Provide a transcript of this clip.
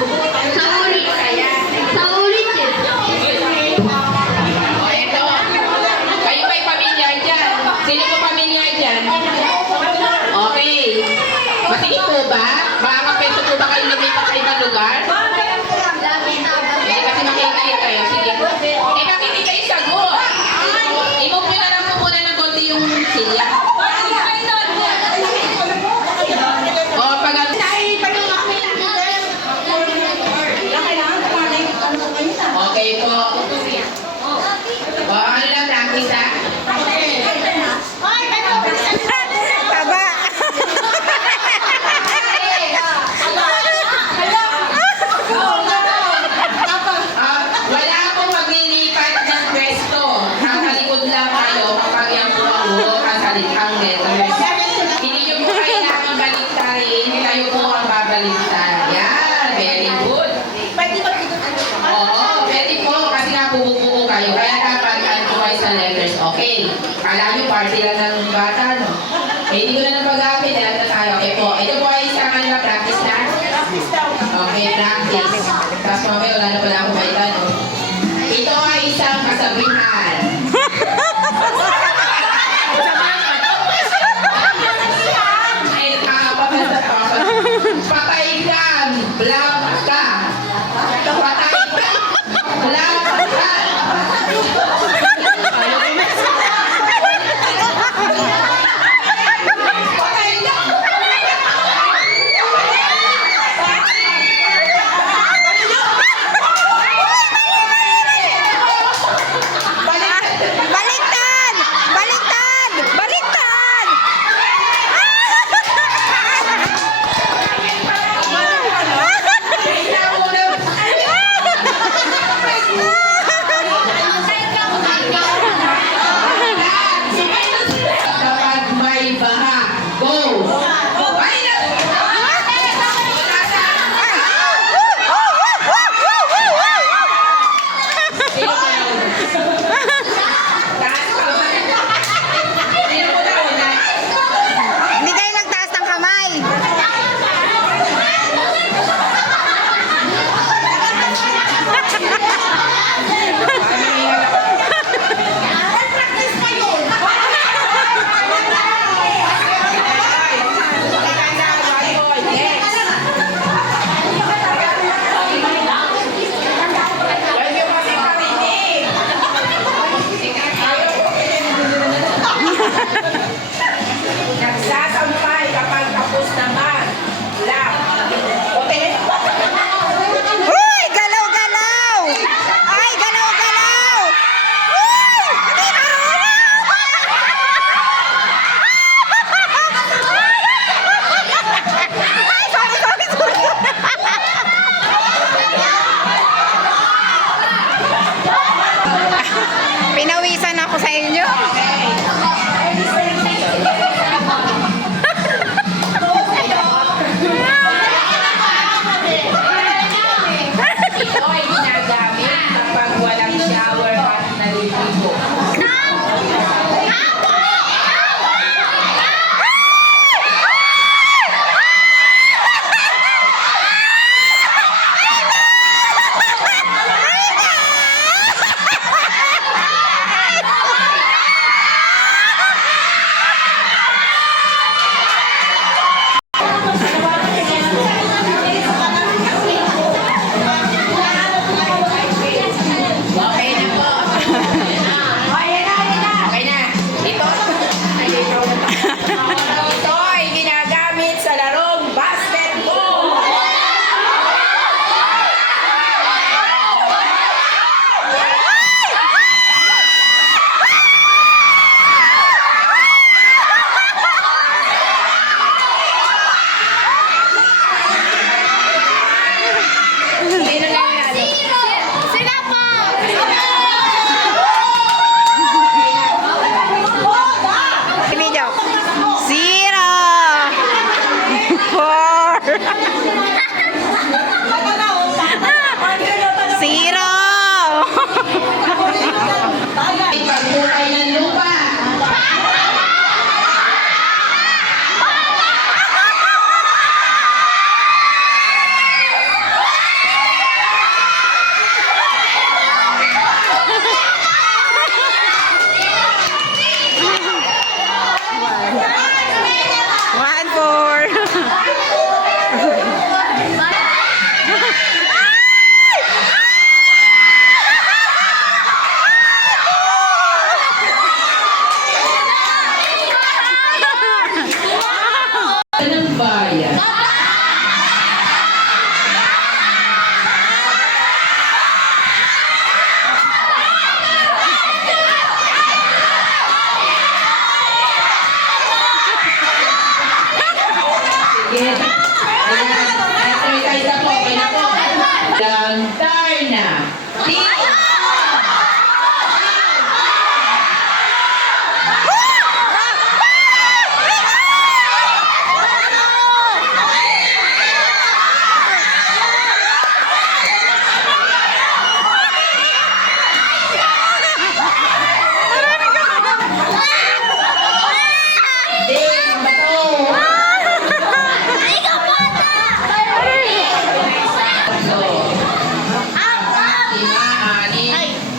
Sa ulit. Sa ulit yun. O, ito. Kayo ba'y pamilyar dyan? Sino po pamilyar dyan? Okay. Masigit po ba? Baka kapeso po ba kayo lumipat sa ibang lugar? Hindi kasi makikita kayo. Sige. Eh, bakit hindi kayo sagot? I-move nyo na lang po muna ng konti yung silya. O, pag okay po. O, ano lang practice ha? Taba. Wala akong maglilipat ng pwesto. Nakalikod lang kayo kapag yan po ang salitang letters. Hindi nyo po kailangan baliktarin. Kayo po ang babaliktar. Yan. Very good. Oo, pwede po. Kasi nga bubuo kayo. Kaya dapat ano po kayo sa letters. Okay. Kala nyo party lang ng bata, no? Eh, hindi ko na napag-apit. Alam na tayo. Okay po. Ito po ay isang ano na practice na. Okay, practice. Tapos mamaya wala na pala akong baita, no? Ito ay isang kasabihan. Ay, patay ka, blank ka. Patay ka, blank ka. Patay ka. Baliktad! Baliktad! Baliktad! namin.